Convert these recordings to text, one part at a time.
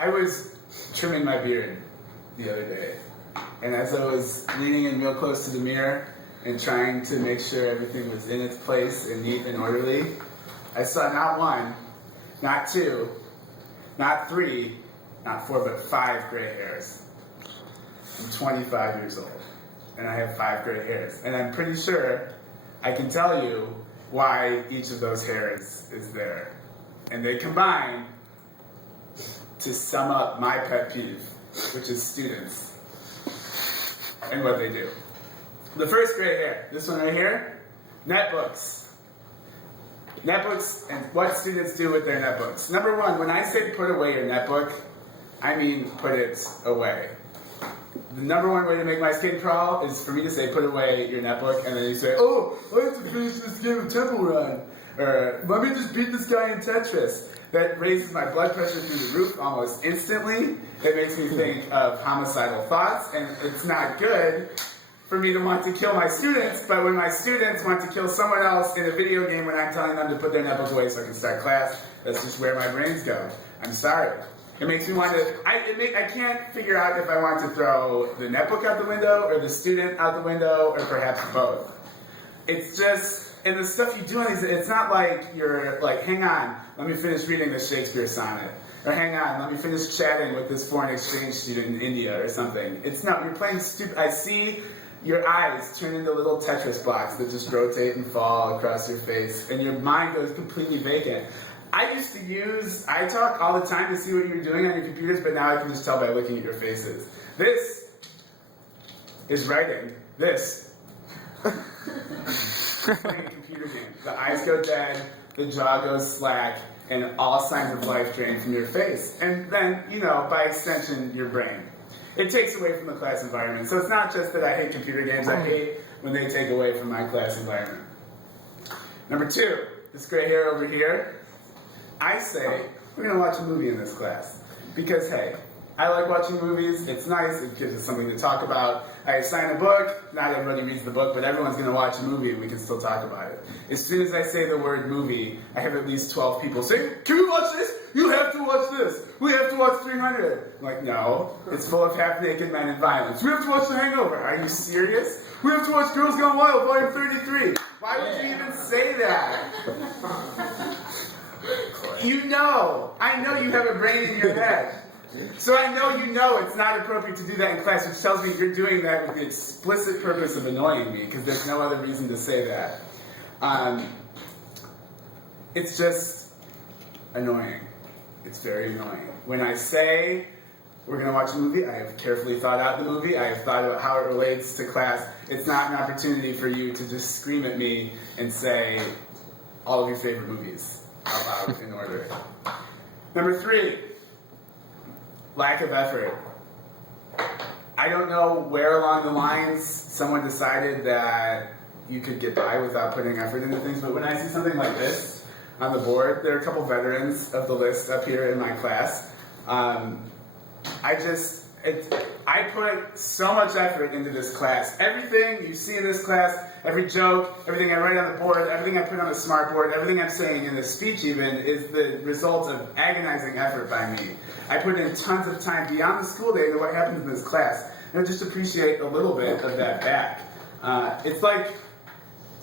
I was trimming my beard the other day, and as I was leaning in real close to the mirror and trying to make sure everything was in its place and neat and orderly, I saw not one, not two, not three, not four, but 5 gray hairs. I'm 25 years old, and I have 5 gray hairs. And I'm pretty sure I can tell you why each of those hairs is there. And they combine to sum up my pet peeve, which is students and what they do. The first gray hair, this one right here, netbooks. Netbooks and what students do with their netbooks. Number one, when I say put away your netbook, I mean put it away. The number one way to make my skin crawl is for me to say put away your netbook, and then you say, oh, I have to finish this game of Temple Run, or let me just beat this guy in Tetris. That raises my blood pressure through the roof almost instantly. It makes me think of homicidal thoughts, and it's not good for me to want to kill my students, but when my students want to kill someone else in a video game when I'm telling them to put their netbook away so I can start class, that's just where my brains go. I'm sorry. It makes me want to, I can't figure out if I want to throw the netbook out the window or the student out the window or perhaps both. It's just, and the stuff you do on these, it's not like you're like, hang on, let me finish reading this Shakespeare sonnet. Or hang on, let me finish chatting with this foreign exchange student in India or something. It's not, you're playing stupid, I see your eyes turn into little Tetris blocks that just rotate and fall across your face, and your mind goes completely vacant. I used to use iTalk all the time to see what you were doing on your computers, but now I can just tell by looking at your faces. This is writing. This. Playing a computer game. The eyes go dead, the jaw goes slack, and all signs of life drain from your face. And then, you know, by extension, your brain. It takes away from the class environment. So it's not just that I hate computer games, I hate when they take away from my class environment. Number 2, this gray hair over here. I say, we're going to watch a movie in this class. Because, hey, I like watching movies. It's nice. It gives us something to talk about. I assign a book. Not everybody reads the book, but everyone's going to watch a movie and we can still talk about it. As soon as I say the word movie, I have at least 12 people say, can we watch this? You have to watch this. We have to watch 300. I'm like, no. It's full of half-naked men and violence. We have to watch The Hangover. Are you serious? We have to watch Girls Gone Wild, Volume 33. Why would you even say that? You know. I know you have a brain in your head. So I know you know it's not appropriate to do that in class, which tells me you're doing that with the explicit purpose of annoying me, because there's no other reason to say that. It's just annoying. It's very annoying. When I say we're going to watch a movie, I have carefully thought out the movie. I have thought about how it relates to class. It's not an opportunity for you to just scream at me and say all of your favorite movies out loud in order. Number 3, lack of effort. I don't know where along the lines someone decided that you could get by without putting effort into things, but when I see something like this on the board, there are a couple veterans of the list up here in my class. I put so much effort into this class. Everything you see in this class, every joke, everything I write on the board, everything I put on the smart board, everything I'm saying in this speech even, is the result of agonizing effort by me. I put in tons of time beyond the school day to what happens in this class, and I just appreciate a little bit of that back. It's like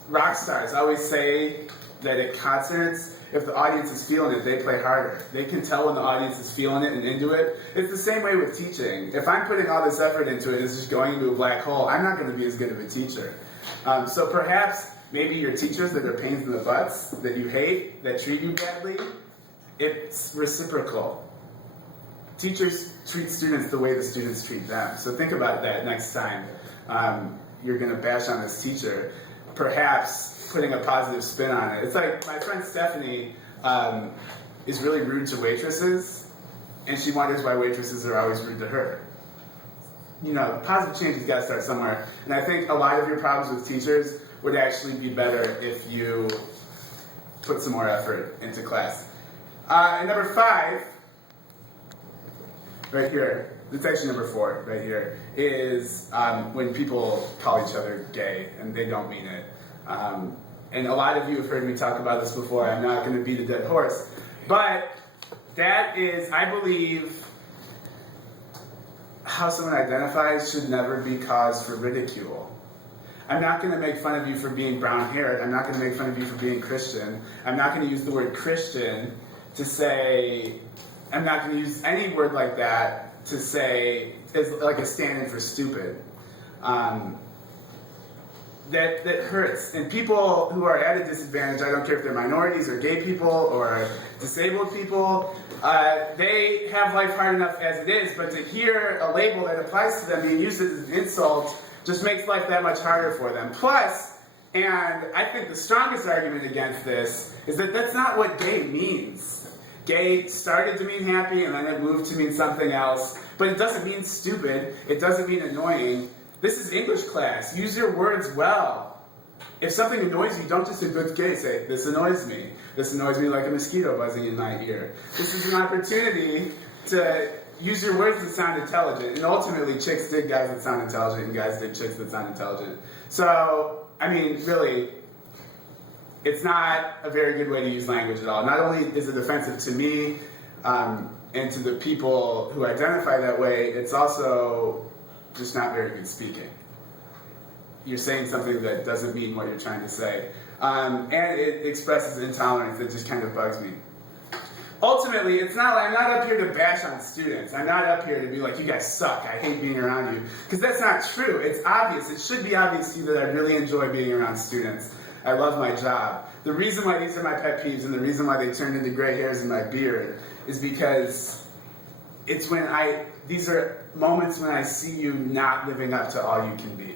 rock stars always say that at concerts, if the audience is feeling it, they play harder. They can tell when the audience is feeling it and into it. It's the same way with teaching. If I'm putting all this effort into it and it's just going into a black hole, I'm not going to be as good of a teacher. So perhaps maybe your teachers that are pains in the butts, that you hate, that treat you badly, it's reciprocal. Teachers treat students the way the students treat them. So think about that next time you're going to bash on this teacher. Perhaps putting a positive spin on it. It's like my friend Stephanie is really rude to waitresses, and she wonders why waitresses are always rude to her. You know, positive change has got to start somewhere. And I think a lot of your problems with teachers would actually be better if you put some more effort into class. And number 5, right here, it's actually number 4 right here, is when people call each other gay, and they don't mean it. And a lot of you have heard me talk about this before. I'm not going to beat a dead horse. But that is, I believe, how someone identifies should never be cause for ridicule. I'm not going to make fun of you for being brown-haired. I'm not going to make fun of you for being Christian. I'm not going to use the word Christian to say, I'm not going to use any word like that to say, as like a stand-in for stupid. That hurts. And people who are at a disadvantage, I don't care if they're minorities or gay people or disabled people, they have life hard enough as it is, but to hear a label that applies to them being used as an insult just makes life that much harder for them. Plus, and I think the strongest argument against this is that that's not what gay means. Gay started to mean happy and then it moved to mean something else, but it doesn't mean stupid, it doesn't mean annoying. This is English class. Use your words well. If something annoys you, don't just say, "Good gay." Say, "This annoys me. This annoys me like a mosquito buzzing in my ear." This is an opportunity to use your words that sound intelligent. And ultimately, chicks dig guys that sound intelligent, and guys dig chicks that sound intelligent. So, I mean, really, it's not a very good way to use language at all. Not only is it offensive to me and to the people who identify that way, it's also just not very good speaking. You're saying something that doesn't mean what you're trying to say. And it expresses intolerance that just kind of bugs me. Ultimately, it's not. I'm not up here to bash on students. I'm not up here to be like, "You guys suck, I hate being around you." Because that's not true. It's obvious. It should be obvious to you that I really enjoy being around students. I love my job. The reason why these are my pet peeves and the reason why they turned into gray hairs in my beard is because it's when these are moments when I see you not living up to all you can be.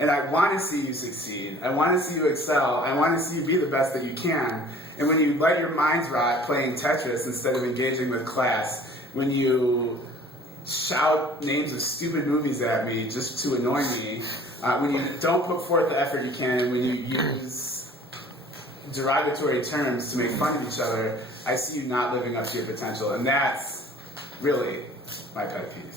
And I want to see you succeed. I want to see you excel. I want to see you be the best that you can. And when you let your minds rot playing Tetris instead of engaging with class, when you shout names of stupid movies at me just to annoy me, when you don't put forth the effort you can, and when you use derogatory terms to make fun of each other, I see you not living up to your potential. And that's really my pet peeve.